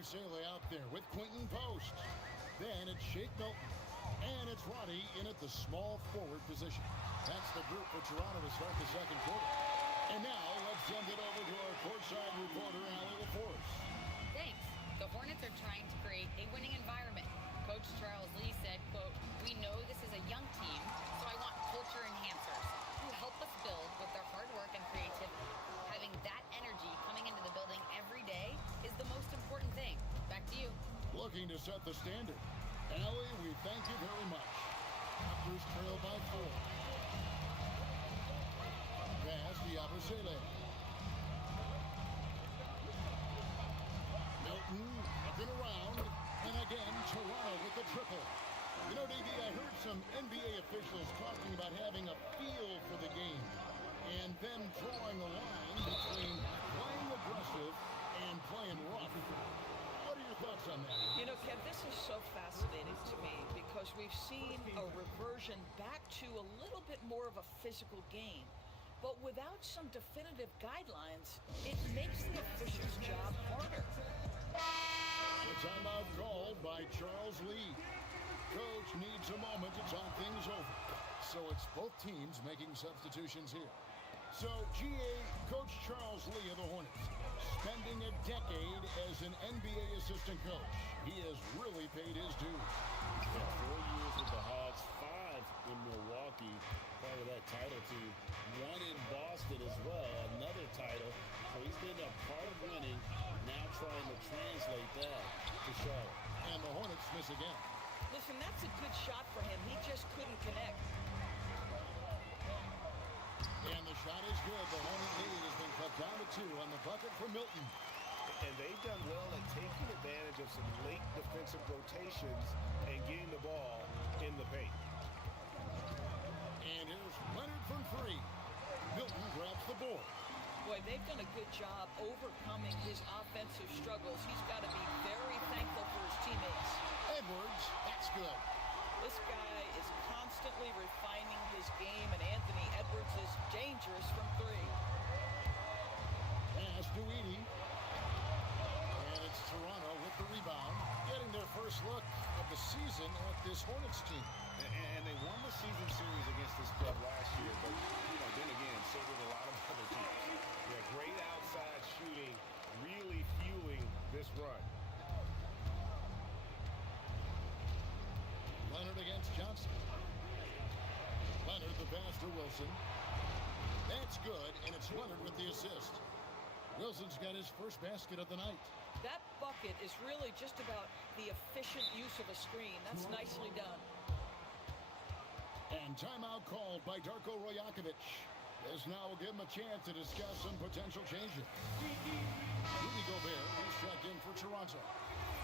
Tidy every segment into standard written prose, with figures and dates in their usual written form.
Yabusele out there with Quinton Post. Then it's Shake Milton. And it's Roddy in at the small forward position. That's the group for Toronto to start the second quarter. And now let's send it over to our courtside reporter, Allie LaForce. Thanks. The Hornets are trying to create a winning environment. Coach Charles Lee said, quote, "We know this is a young team, so I want culture enhancers who help us build with their hard work and creativity. Having that energy coming into the building every day is the most important thing." Back to you. Looking to set the standard. Allie, we thank you very much. Raptors trail by 4. Pass to Yabusele. Milton looking around. And again, Toronto with the triple. You know, DB, I heard some NBA officials talking about having a feel for the game and then drawing a line between playing aggressive and playing rough. What are your thoughts on that? You know, Kev, this is so fascinating to me because we've seen a reversion back to a little bit more of a physical game. But without some definitive guidelines, it makes the official's job harder. The timeout called by Charles Lee. Coach needs a moment to talk things over. So it's both teams making substitutions here. So, GA, Coach Charles Lee of the Hornets, spending a decade as an NBA assistant coach. He has really paid his dues. 4 years with the Hawks, 5 in Milwaukee, part of that title team. 1 in Boston as well, another title. So he's been a part of winning, now trying to translate that to Charlotte. And the Hornets miss again. Listen, that's a good shot for him. He just couldn't connect. And the shot is good. The Hornet lead has been cut down to 2 on the bucket for Milton. And they've done well at taking advantage of some late defensive rotations and getting the ball in the paint. And here's Leonard from 3. Milton grabs the board. Boy, they've done a good job overcoming his offensive struggles. He's got to be very thankful for his teammates. Edwards, that's good. This guy is constantly refining his game, and Anthony Edwards is dangerous from 3. Pass to Edey. And it's Toronto with the rebound, getting their first look of the season at this Hornets team. And they won the season series against this club last year, but then again, so did a lot of other teams. Yeah, great outside shooting, really fueling this run. Leonard against Johnson. Leonard the pass to Wilson. That's good, and it's Leonard with the assist. Wilson's got his first basket of the night. That bucket is really just about the efficient use of a screen. That's nicely done. And timeout called by Darko Rajakovic. This now will give him a chance to discuss some potential changes. Rudy Gobert is checked in for Toronto.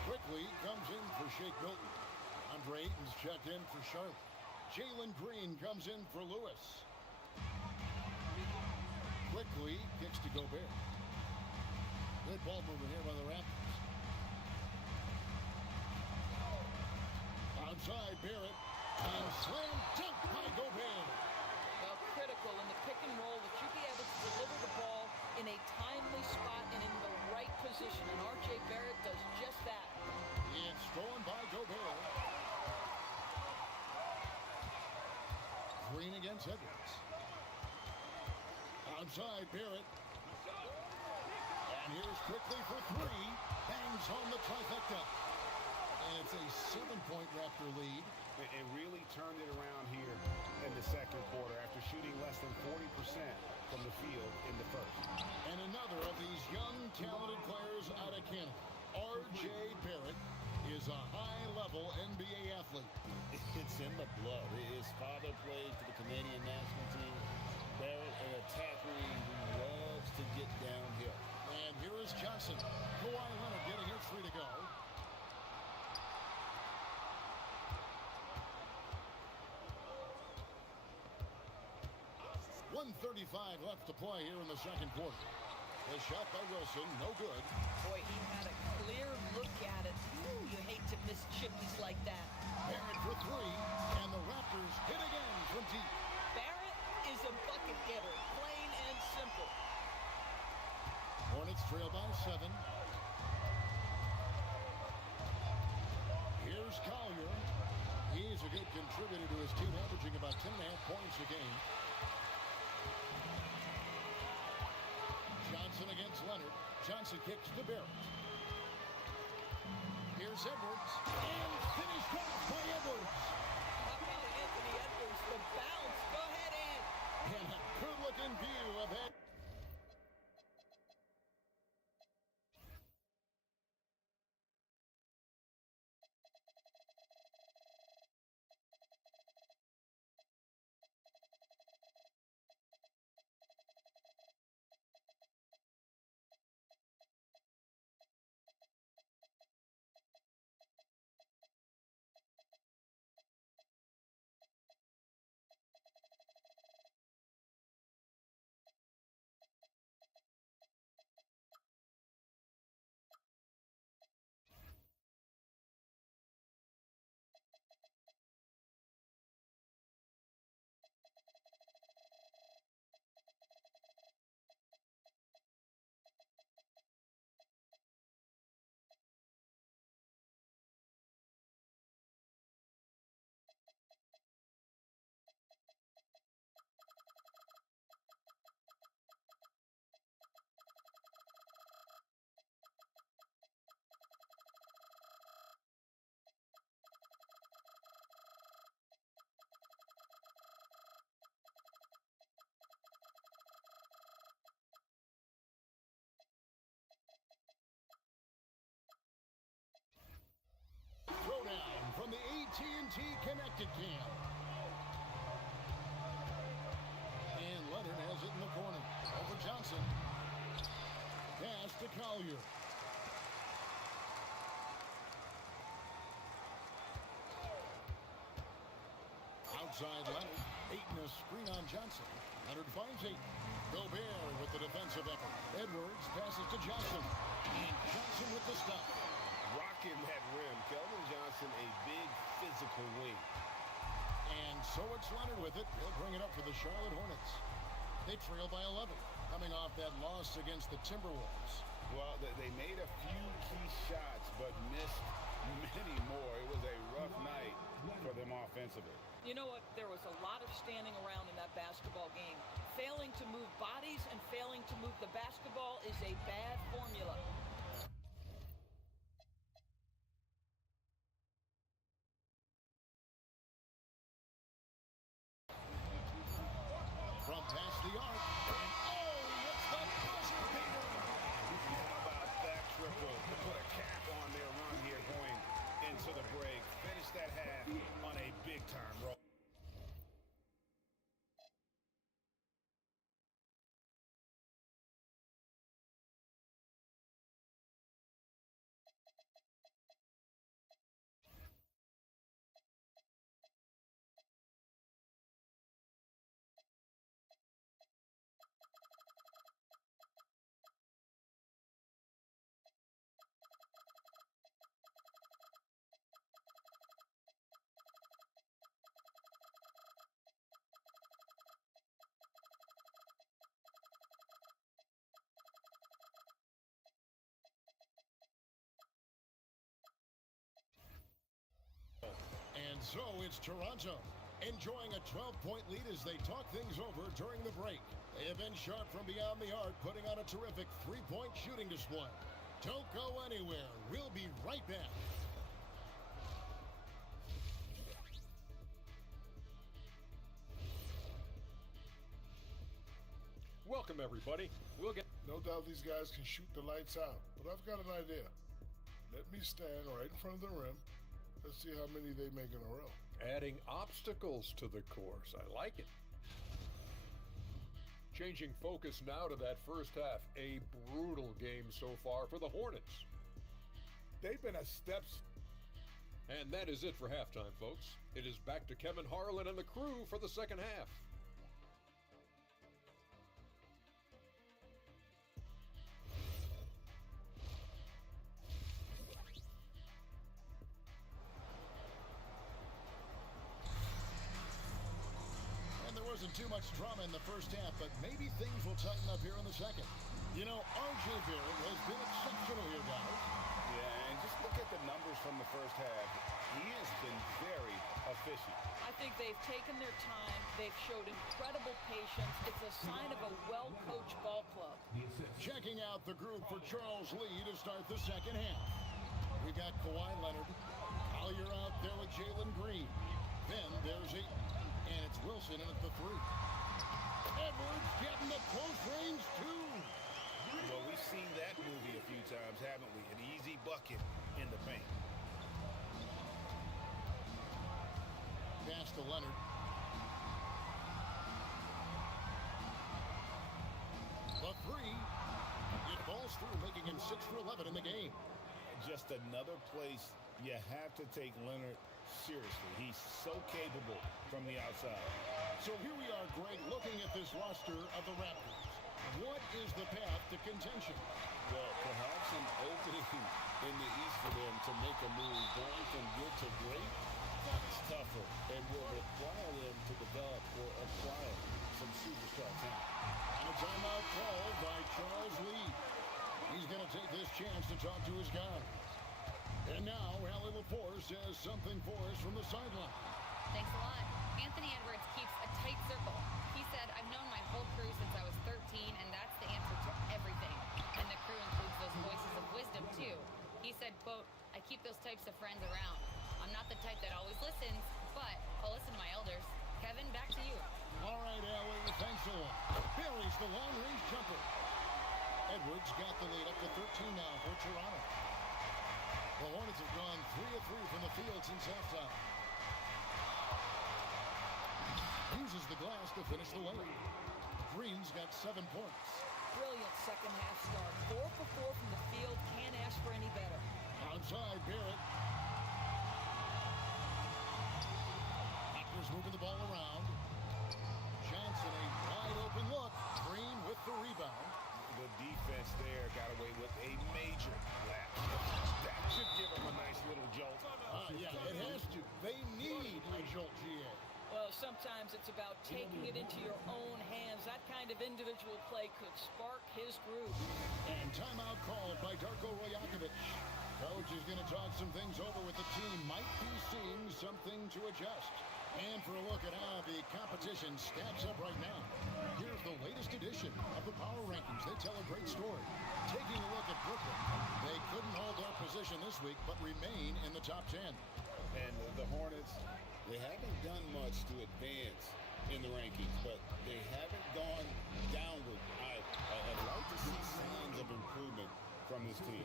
Quickly comes in for Shake Milton. Andre Ayton's checked in for Charlotte. Jalen Green comes in for Lewis. Quickly kicks to Gobert. Good ball movement here by the Raptors. Outside Barrett. And slam dunk by Gobert. Well, critical in the pick and roll that you be able to deliver the ball in a timely spot and in the right position. And R.J. Barrett does just that. It's stolen by Gobert. Green against Edwards. Outside Barrett. And here's quickly for 3. Bangs home the trifecta. And it's a 7-point Raptor lead. And really turned it around here in the second quarter after shooting less than 40% from the field in the first. And another of these young, talented players out of Canada, R.J. Barrett, is a high-level NBA athlete. It's in the blood. His father played for the Canadian national team. Barrett, an attacker who loves to get downhill. And here is Johnson. Kawhi Leonard getting his 3 to go. 1:35 left to play here in the second quarter. The shot by Wilson, no good. Boy, he had a clear look at it. Ooh, you hate to miss chippies like that. Barrett for 3, and the Raptors hit again from deep. Barrett is a bucket getter, plain and simple. Hornets trail by 7. Here's Collier. He's a good contributor to his team, averaging about 10.5 points a game. Johnson against Leonard. Johnson kicks to Barrett. Here's Edwards. And finished off by Edwards. How about Anthony Edwards? The bounce. Go ahead, Ed. And a good-looking view of that. Throwdown from the AT&T Connected Cam. And Leonard has it in the corner. Over Johnson. Pass to Collier. Outside Leonard. Ayton a screen on Johnson. Leonard finds Ayton. Gobert with the defensive effort. Edwards passes to Johnson. And Johnson with the stop. Rocking that rim. Keldon Johnson, a big physical wing. And so it's Leonard with it. He'll bring it up for the Charlotte Hornets. They trail by 11, coming off that loss against the Timberwolves. Well, they made a few key shots, but missed many more. It was a rough night for them offensively. You know what? There was a lot of standing around in that basketball game. Failing to move bodies and failing to move the basketball is a bad formula. From past the arc. And oh, it's the buzzer beater. How about that triple to put a cap on their run here going into the break? Finish that half on a big-time roll. And so it's Toronto, enjoying a 12-point lead as they talk things over during the break. They have been sharp from beyond the arc, putting on a terrific three-point shooting display. Don't go anywhere. We'll be right back. Welcome, everybody. We'll get... No doubt these guys can shoot the lights out, but I've got an idea. Let me stand right in front of the rim. Let's see how many they make in a row. adding obstacles to the course. I like it. Changing focus now to that first half. A brutal game so far for the Hornets. They've been a steps. And that is it for halftime, folks. It is back to Kevin Harlan and the crew for the second half. Wasn't too much drama in the first half, but maybe things will tighten up here in the second. You know, R.J. Barrett has been exceptional here, guys. Yeah, and just look at the numbers from the first half. he has been very efficient. I think they've taken their time. They've showed incredible patience. It's a sign of a well-coached ball club. Checking out the group for Charles Lee to start the second half. We got Kawhi Leonard. Collier out there with Jalen Green. Then there's Ayton. And it's Wilson in at the 3. Edwards getting the close range, too. Well, we've seen that movie a few times, haven't we? An easy bucket in the paint. Pass to Leonard. The 3. It falls through, making him 6 for 11 in the game. Just another place you have to take Leonard seriously. He's so capable from the outside. So here we are, Greg, looking at this roster of the Raptors. What is the path to contention? Well, perhaps an opening in the East for them to make a move. Going from good to great, that's tougher and will require them to develop or acquire some superstar talent. And a timeout called by Charles Lee. He's going to take this chance to talk to his guys. And now, Allie LaForce has something for us from the sideline. Thanks a lot. Anthony Edwards keeps a tight circle. He said, I've known my whole crew since I was 13, and that's the answer to everything. And the crew includes those voices of wisdom, too. He said, quote, I keep those types of friends around. I'm not the type that always listens, but I'll listen to my elders. Kevin, back to you. All right, Allie, thanks a lot. Buries the long-range jumper. Edwards got the lead up to 13 now for Toronto. The Hornets have gone 3 of 3 from the field since halftime. Uses the glass to finish the layup. Green's got 7 points. Brilliant second half start. 4 for 4 from the field. Can't ask for any better. Outside, Barrett. Raptors moving the ball around. Johnson, a wide open look. Green with the rebound. The defense there got away with a major lapse. That should give them a nice little jolt. Yeah, it has to. They need a jolt, GA. Well, sometimes it's about taking it into your own hands. That kind of individual play could spark his groove. And timeout called by Darko Rajakovic. Coach is going to talk some things over with the team. Might be seeing something to adjust. And for a look at how the competition stacks up right now, here's the latest edition of the Power Rankings. They tell a great story. Taking a look at Brooklyn, they couldn't hold their position this week, but remain in the top 10. And the Hornets, they haven't done much to advance in the rankings, but they haven't gone downward either. I'd like to see signs of improvement from this team.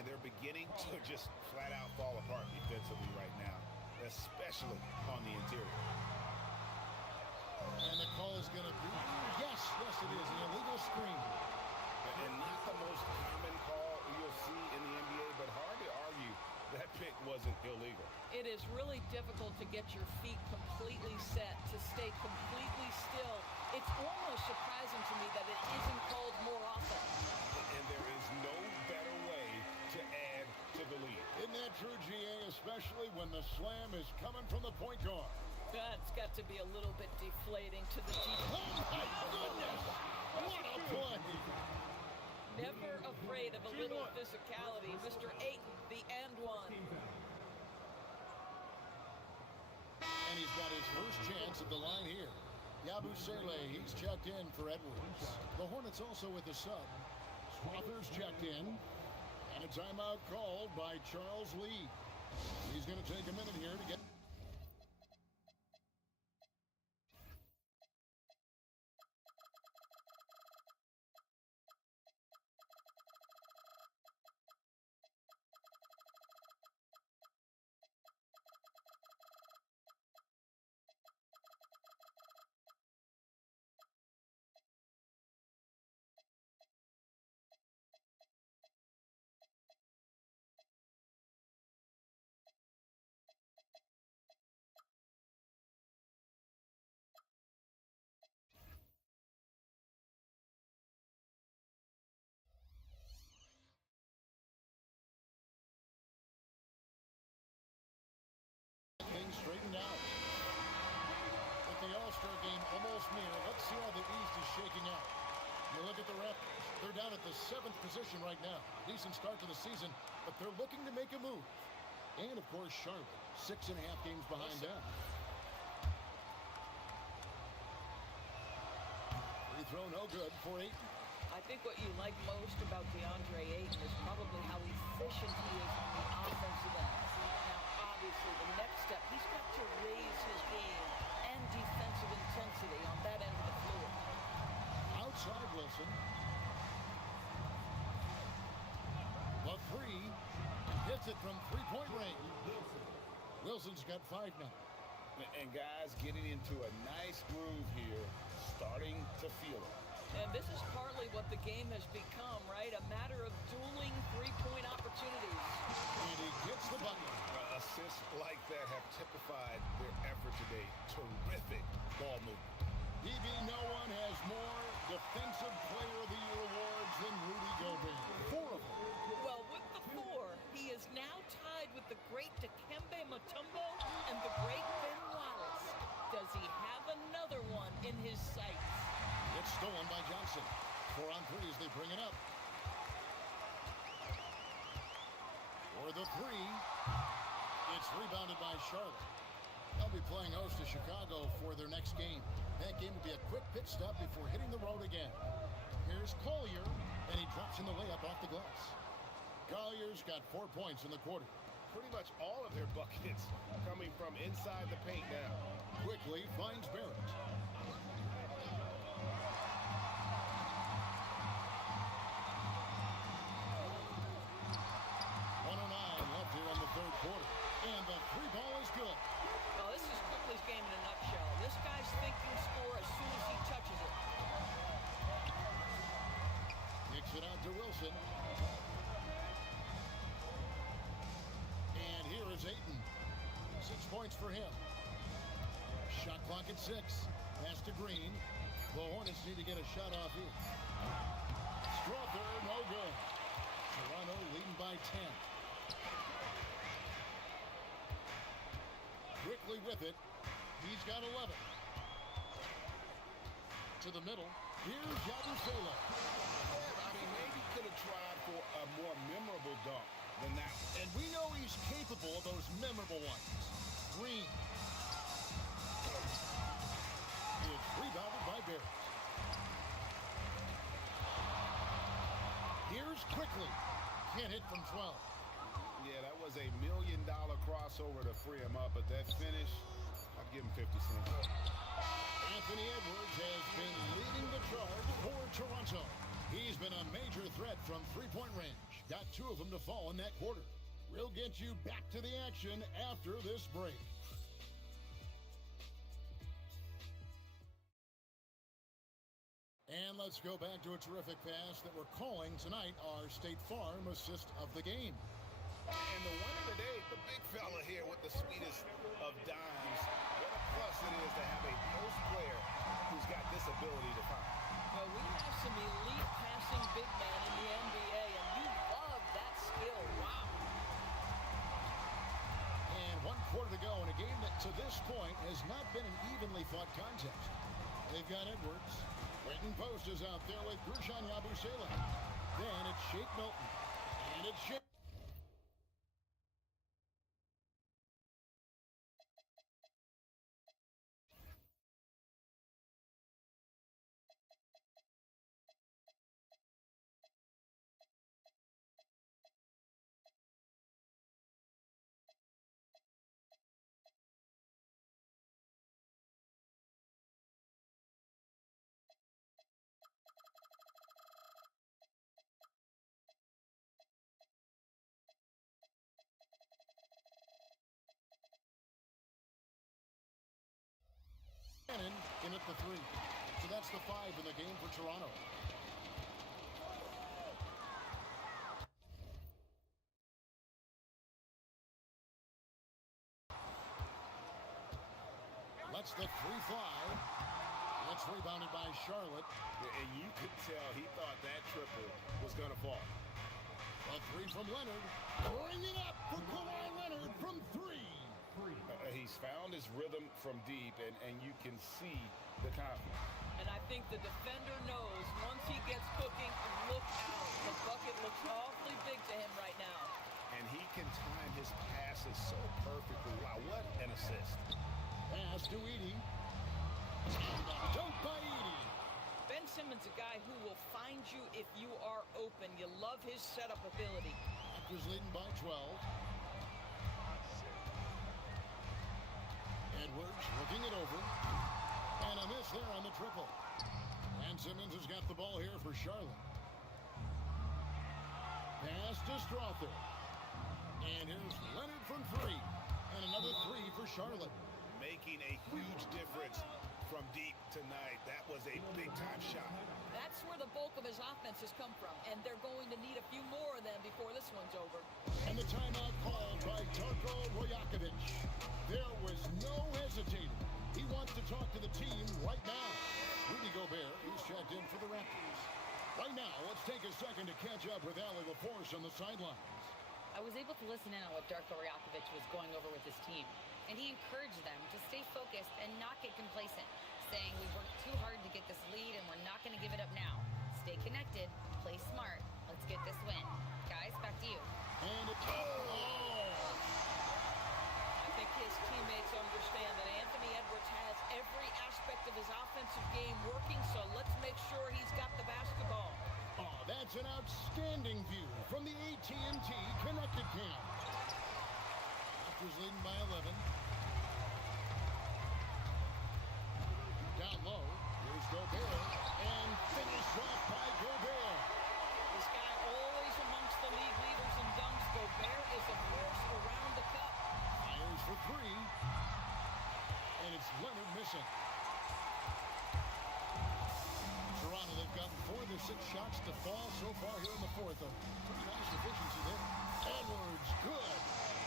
And they're beginning to just flat out fall apart defensively right now, especially on the interior. And the call is going to be, yes, it is, an illegal screen. And not the most common call you'll see in the NBA, but hard to argue that pick wasn't illegal. It is really difficult to get your feet completely set, to stay completely still. It's almost surprising to me that it isn't called more often. And there is no better way to add to the lead. Isn't that true, GA, especially when the slam is coming from the point guard? That's got to be a little bit deflating to the defense. Oh, my goodness! What a play! Never afraid of a little physicality. Mr. Ayton, the and one. And he's got his first chance at the line here. Yabusele, he's checked in for Edwards. The Hornets also with the sub. Swathers checked in. And a timeout called by Charles Lee. He's going to take a minute here to get... things straightened out. With the All-Star game almost near, let's see how the East is shaking out. You look at the Raptors. They're down at the 7th position right now. Decent start to the season, but they're looking to make a move. And, of course, Charlotte 6.5 games behind them. Free throw no good for Ayton. I think what you like most about DeAndre Ayton is probably how efficient he is on the offensive end. Now, obviously, the next step, he's got to raise his game and defensive intensity on that end of the floor. Outside Wilson. The three. Hits it from three-point range. Wilson's got 5 now. And guys getting into a nice groove here, starting to feel it. And this is partly what the game has become, right? A matter of dueling three-point opportunities. And he gets the bucket. Assists like that have typified their effort today. Terrific ball movement. BB, no one has more Defensive Player of the Year awards than Rudy Gobert. 4 of them. Well, with the 4, he is now tied with the great Dikembe Mutombo and the great Ben Wallace. Does he have another one in his sights? It's stolen by Johnson. 4 on 3 as they bring it up. For the 3. It's rebounded by Charlotte. They'll be playing host to Chicago for their next game. That game will be a quick pit stop before hitting the road again. Here's Collier, and he drops in the layup off the glass. Collier's got 4 points in the quarter. Pretty much all of their buckets coming from inside the paint now. Quickly finds Barrett. Left here in the third quarter. And the 3 ball is good. Well, this is Quickly's game in a nutshell. This guy's thinking score as soon as he touches it. Kicks it out to Wilson. And here is Ayton. 6 points for him. Shot clock at 6. Pass to Green. The Hornets need to get a shot off here. Strother, no good. Toronto leading by 10. Quickly with it. He's got 11. To the middle. Here's Yabusele. I mean, maybe could have tried for a more memorable dunk than that. And we know he's capable of those memorable ones. Green. It's rebounded by Barrett. Here's Quickly. Can't hit from 12. Yeah, that was $1 million crossover to free him up, but that finish, I'd give him 50 cents. Anthony Edwards has been leading the charge for Toronto. He's been a major threat from three-point range. Got 2 of them to fall in that quarter. We'll get you back to the action after this break. And let's go back to a terrific pass that we're calling tonight our State Farm assist of the game. And the winner today, the big fella here with the sweetest of dimes. What a plus it is to have a post player who's got this ability to find. Well, we have some elite passing big men in the NBA, and you love that skill. Wow. And 1 quarter to go in a game that to this point has not been an evenly fought contest. They've got Edwards. Quentin Post is out there with Guerschon Yabusele. Then it's Shake Milton. And it's Shake. In at the 3. So that's the 5 in the game for Toronto. Lets the 3 fly. It's rebounded by Charlotte. And you could tell he thought that triple was going to fall. A 3 from Leonard. Bring it up for Kawhi Leonard from 3. He's found his rhythm from deep, and you can see the confidence. And I think the defender knows once he gets cooking, look out. The bucket looks awfully big to him right now. And he can time his passes so perfectly. Wow, what an assist. Pass to Edey. And a dunk by Edey. Ben Simmons, a guy who will find you if you are open. You love his setup ability. Raptors leading by 12. Edwards looking it over. And a miss there on the triple. And Simmons has got the ball here for Charlotte. Pass to Strother. And here's Leonard from three. And another three for Charlotte. Making a huge difference from deep tonight. That was a big-time shot. That's where the bulk of his offense has come from, and they're going to need a few more of them before this one's over. And the timeout called by Darko Rajakovic. There was no hesitating. He wants to talk to the team right now. Rudy Gobert is checked in for the Raptors. Right now, let's take a second to catch up with Allie LaForce on the sidelines. I was able to listen in on what Darko Rajakovic was going over with his team, and he encouraged them to stay focused and not get complacent, saying we worked too hard to get this lead and we're not going to give it up now. Stay connected, play smart, let's get this win. Guys, back to you. And it's I think his teammates understand that Anthony Edwards has every aspect of his offensive game working, so let's make sure he's got the basketball. Oh, that's an outstanding view from the AT&T Connected Cam. Raptors leading by 11. Down low, here's Gobert, and finished off by Gobert. This guy always amongst the league leaders in dunks. Gobert is a force around the cup. Fires for three, and it's Leonard missing. Toronto, they've gotten 4 of their 6 shots to fall so far here in the fourth. A pretty nice efficiency there. Edwards, good.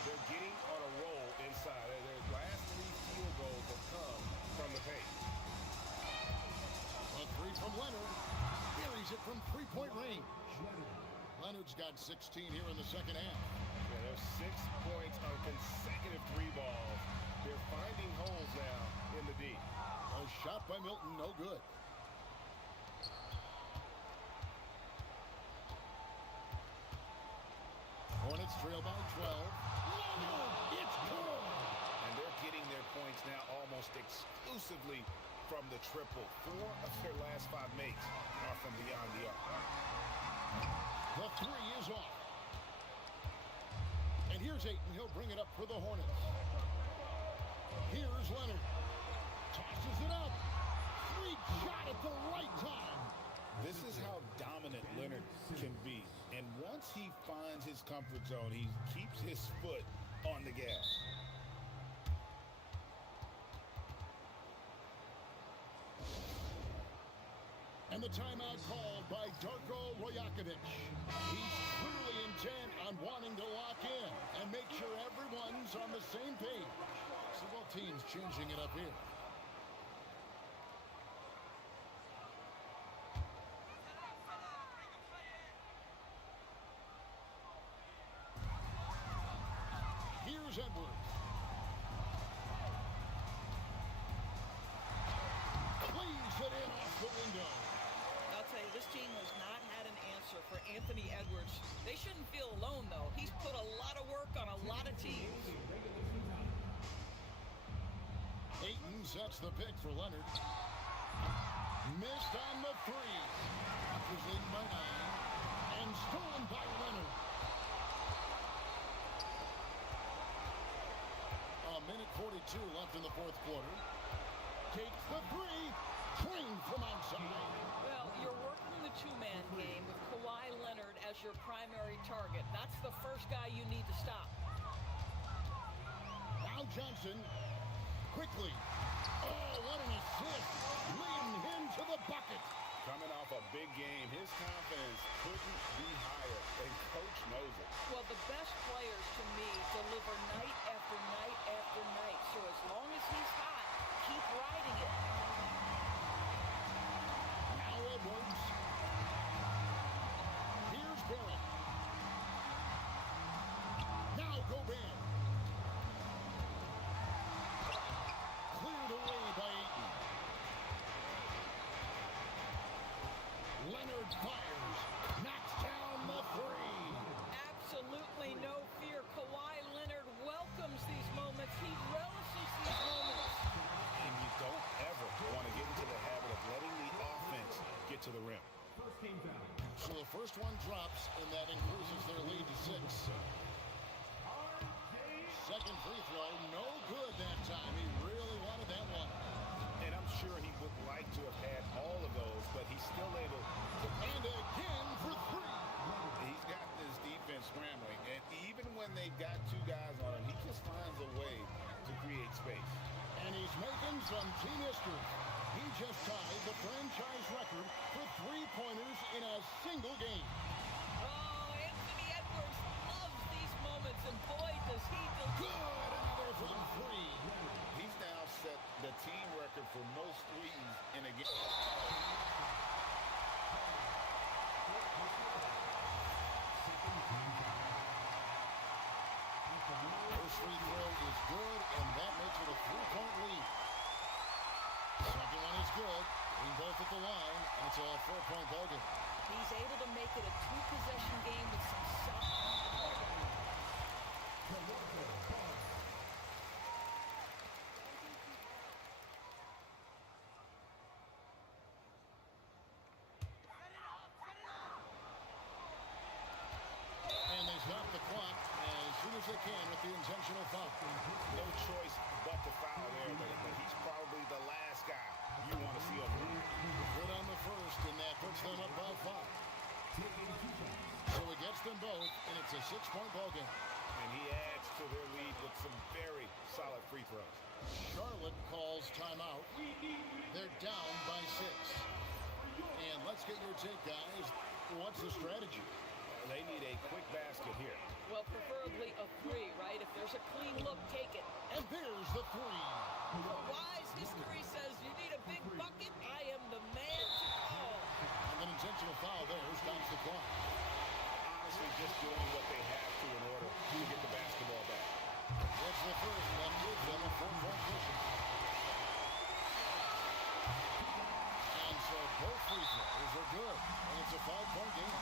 They're getting on a roll inside. Their last 3 field goals have come from the paint. A three from Leonard. Buries it from three-point range. Leonard's got 16 here in the second half. Yeah, there's 6 points on consecutive 3 balls. They're finding holes now in the D. A shot by Milton, no good. Hornets trail by 12. Leonard, it's good. And they're getting their points now almost exclusively from the triple. 4 of their last 5 makes are from beyond the arc. The three is off. And here's Ayton. He'll bring it up for the Hornets. Here's Leonard. Tosses it up. Sweet shot at the right time. This is how dominant Leonard can be. And once he finds his comfort zone, he keeps his foot on the gas. And the timeout called by Darko Rajakovic. He's clearly intent on wanting to lock in and make sure everyone's on the same page. So both teams changing it up here. Here's Edwards. Cleaves it in off the window. I'll tell you, this team has not had an answer for Anthony Edwards. They shouldn't feel alone, though. He's put a lot of work on a lot of teams. Ayton sets the pick for Leonard. Missed on the three. Raptors leading by 9. And stolen by Leonard. A minute 42 left in the fourth quarter. Takes the three. Clean from outside. Well, you're working the two-man game with Kawhi Leonard as your primary target. That's the first guy you need to stop. Now Johnson. Quickly. Oh, what an assist. Leading him to the bucket. Coming off a big game, his confidence couldn't be higher, and Coach knows it. Well, the best players, to me, deliver night after night after night. So as long as he's hot, keep riding it. Now Edwards. Here's Barrett. Now Gobert. Cleared away by Ayton. Leonard fires. Knocks down the three. Absolutely no fear. Kawhi get to the rim. So the first one drops, and that increases their lead to 6. Second free throw, no good that time. He really wanted that one. And I'm sure he would like to have had all of those, but he's still able to. And again for 3. He's got this defense scrambling, and even when they've got 2 guys on him, he just finds a way to create space. And he's making some team history. He just tied the franchise record for 3-pointers in a single game. Oh, Anthony Edwards loves these moments, and boy, does he Good, another from 3. He's now set the team record for most threes in a game. First free throw is good, and that makes it a 3-point lead. Second one is good. Being both at the line, and it's a 4-point ball game. He's able to make it a 2-possession game with some solid. And they stop the clock as soon as they can with the intentional foul. No choice but to foul there, but he's probably the last guy you want to see on the line. Good on the first, and that puts them up by 5. So it gets them both, and it's a 6-point ball game. And he adds to their lead with some very solid free throws. Charlotte calls timeout. They're down by 6. And let's get your take, guys. What's the strategy? They need a quick basket here. Well, preferably a 3, right? If there's a clean look, take it. And there's the 3. Wise history says you need a big bucket. I am the man to call. And an intentional foul there stops the clock. Honestly, just doing what they have to in order to get the basketball back. That's the first. That gives them a 4-point cushion. And so both free throws are good. And it's a 5-point game.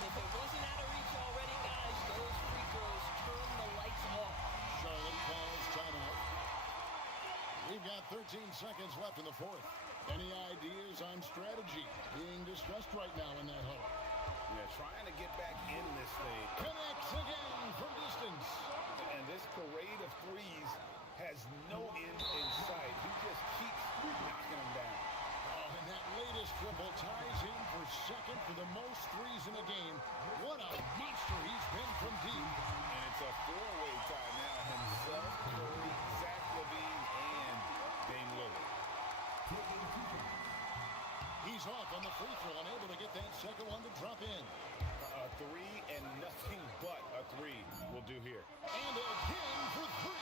If it wasn't out of reach already, guys, those free throws turn the lights off. Charlotte calls timeout. We've got 13 seconds left in the 4th. Any ideas on strategy being discussed right now in that huddle? Yeah, trying to get back in this thing. Connects again from distance. And this parade of threes has no end in sight. He just keeps knocking them down. Oh, and that latest triple ties him for second for the most threes in a game. What a monster he's been from deep. And it's a 4-way tie now. Himself, Curry, Zach LaVine, and Dame Lillard. He's off on the free throw, unable to get that second one to drop in. A 3 and nothing but a 3 will do here. And again for 3.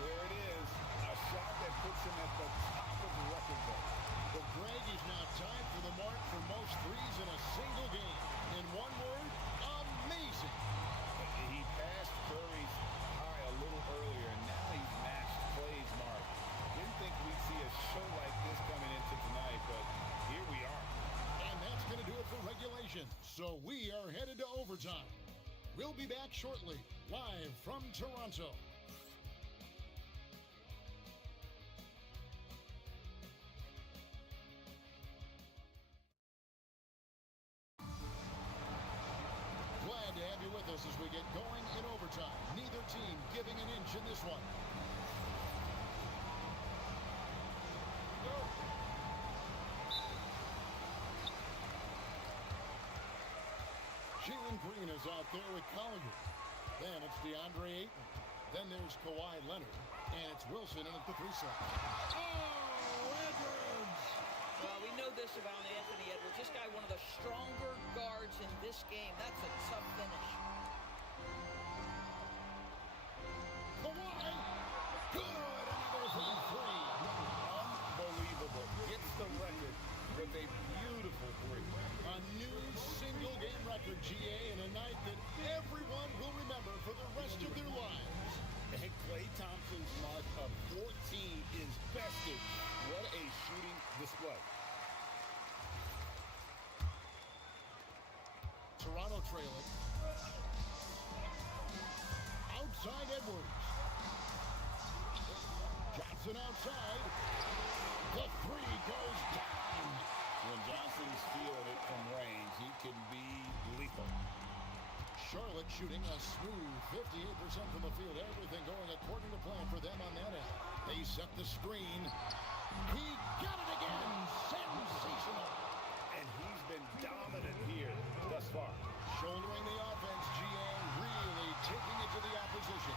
There it is. A shot that puts him at the top of the record book. But Greg is now tied for the mark for most threes in a single game. In one word, amazing. He passed Curry's high a little earlier, and now he's matched Clay's mark. Didn't think we'd see a show like this coming into tonight, but here we are. And that's going to do it for regulation. So we are headed to overtime. We'll be back shortly, live from Toronto. Glad to have you with us as we get going in overtime. Neither team giving an inch in this one. Jalen Green is out there with Collier. Then it's DeAndre Ayton. Then there's Kawhi Leonard. And it's Wilson in at the 3 slot. Oh, Edwards! Well, we know this about Anthony Edwards. This guy, one of the stronger guards in this game. That's a tough finish. Kawhi! Good! Another from 3. Unbelievable. Gets the record with a beautiful 3. A new single-game record, GA, and a night that everyone will remember for the rest of their lives. And Klay Thompson's mark of 14 is bested. What a shooting display. Toronto trailing. Outside Edwards. Johnson outside. The 3 goes down. When Johnson's field Charlotte shooting a smooth 58% from the field. Everything going according to plan for them on that end. They set the screen. He got it again. Sensational. And he's been dominant here thus far. Shouldering the offense, GA really taking it to the opposition.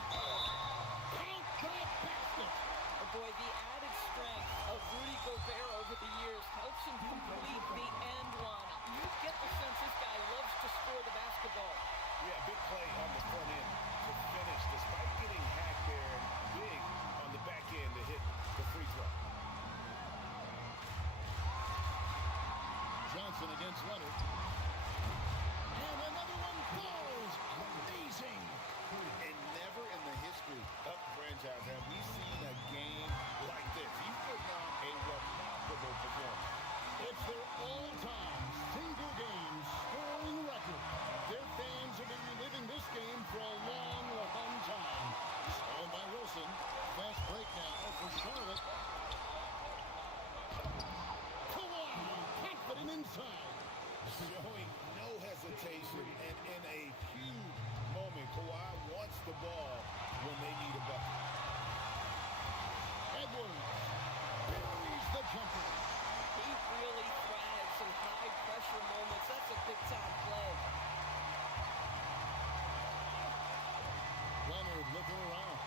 Count the basket. Oh boy, the added strength of Rudy Gobert over the years helps him complete the end one. You get the sense this guy loves to score the basketball. Yeah, big play on the front end to finish, despite getting hacked there, and big on the back end to hit the free throw. Johnson against Leonard. And another one falls. Amazing. And never in the history of the franchise have we seen a game like this. He's putting on a remarkable performance. It's their all-time single-game scoring record. Their fans have been reliving this game for a long, long time. Stolen by Wilson. Fast break now for Charlotte. Kawhi, confident inside. Showing no hesitation, and in a huge moment, Kawhi wants the ball when they need a bucket. Edwards buries the jumper. He really thrives in high-pressure moments. That's a big-time play. Leonard looking around.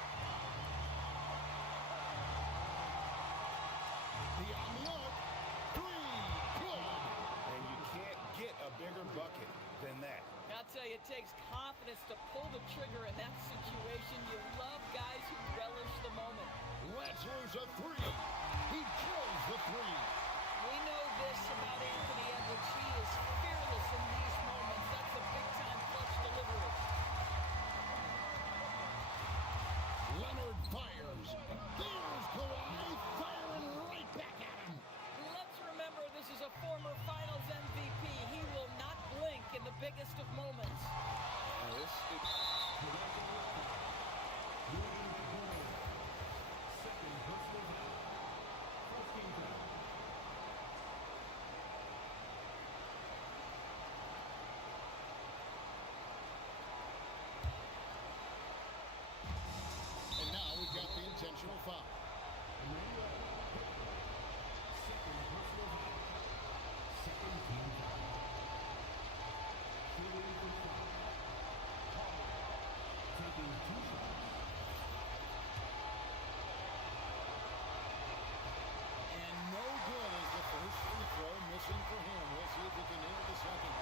Beyond the arc. Three. Good. And you can't get a bigger bucket than that. I'll tell you, it takes confidence to pull the trigger in that situation. You love guys who relish the moment. Latzer's a three. He drills the three. We know this about Anthony Edwards. He is fearless in these moments. That's a big-time clutch delivery. Leonard fires. There's Kawhi firing right back at him. Let's remember this is a former Finals MVP. He will not blink in the biggest of moments. And now we've got the intentional foul. And no good as the first free throw missing for him. We'll see if he can nail the second.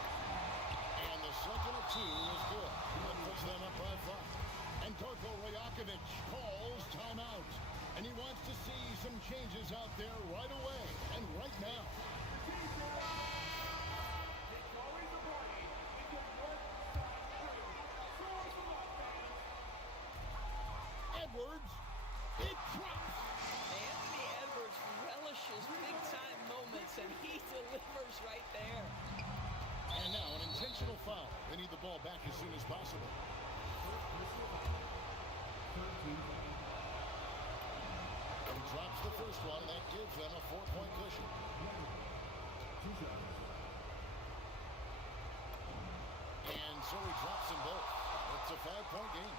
And the second of two is good. That puts them up by 5. And Darko Rajakovic calls timeout. And he wants to see some changes out there right away and right now. Edwards, it drops. Anthony Edwards relishes big-time moments, and he delivers right there. And now an intentional foul. They need the ball back as soon as possible. He drops the first one, and that gives them a 4-point cushion. And so he drops them both. It's a 5-point game.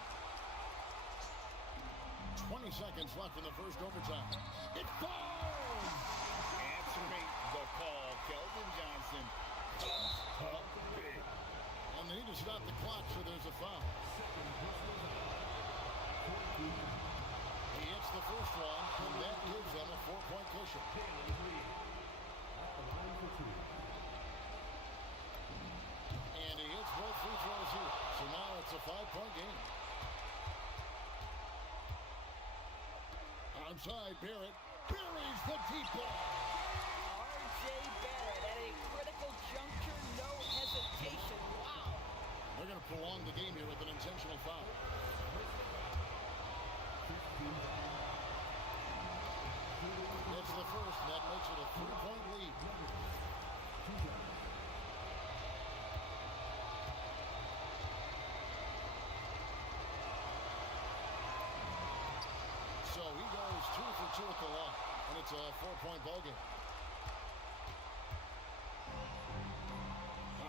20 seconds left in the first overtime. It falls! Answering the call, Keldon Johnson comes up big. And they need to stop the clock, so there's a foul. He hits the first one, and that gives them a 4-point cushion. And he hits both free throws here. So now it's a 5-point game. Outside, Barrett buries the deep ball. R.J. Barrett at a critical juncture, no hesitation. Wow. They're going to prolong the game here with an intentional foul. It's the first, and that makes it a 3-point lead. So he goes 2 for 2 at the line, and it's a 4-point ball game.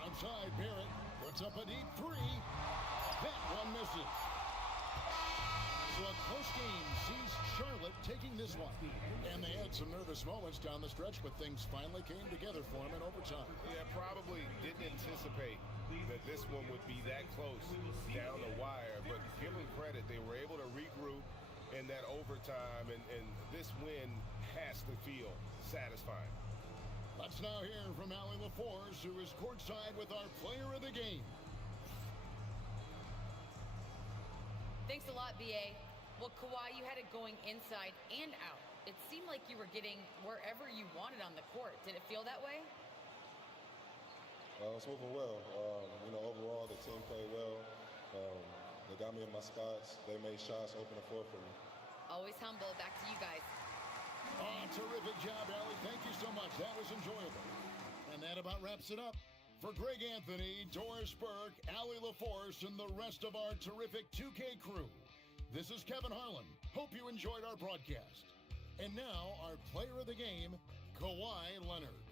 Outside, Barrett puts up a deep three. That one misses. So a close game sees Charlotte taking this one. And they had some nervous moments down the stretch, but things finally came together for them in overtime. Yeah, probably didn't anticipate that this one would be that close down the wire, but give them credit. They were able to regroup in that overtime, and this win has to feel satisfying. Let's now hear from Allie LaForce, who is courtside with our player of the game. Thanks a lot, B.A. Well, Kawhi, you had it going inside and out. It seemed like you were getting wherever you wanted on the court. Did it feel that way? It's moving well. Overall, the team played well. They got me in my spots. They made shots, open the floor for me. Always humble. Back to you guys. Oh, terrific job, Allie. Thank you so much. That was enjoyable. And that about wraps it up. For Greg Anthony, Doris Burke, Allie LaForce, and the rest of our terrific 2K crew, this is Kevin Harlan. Hope you enjoyed our broadcast. And now, our player of the game, Kawhi Leonard.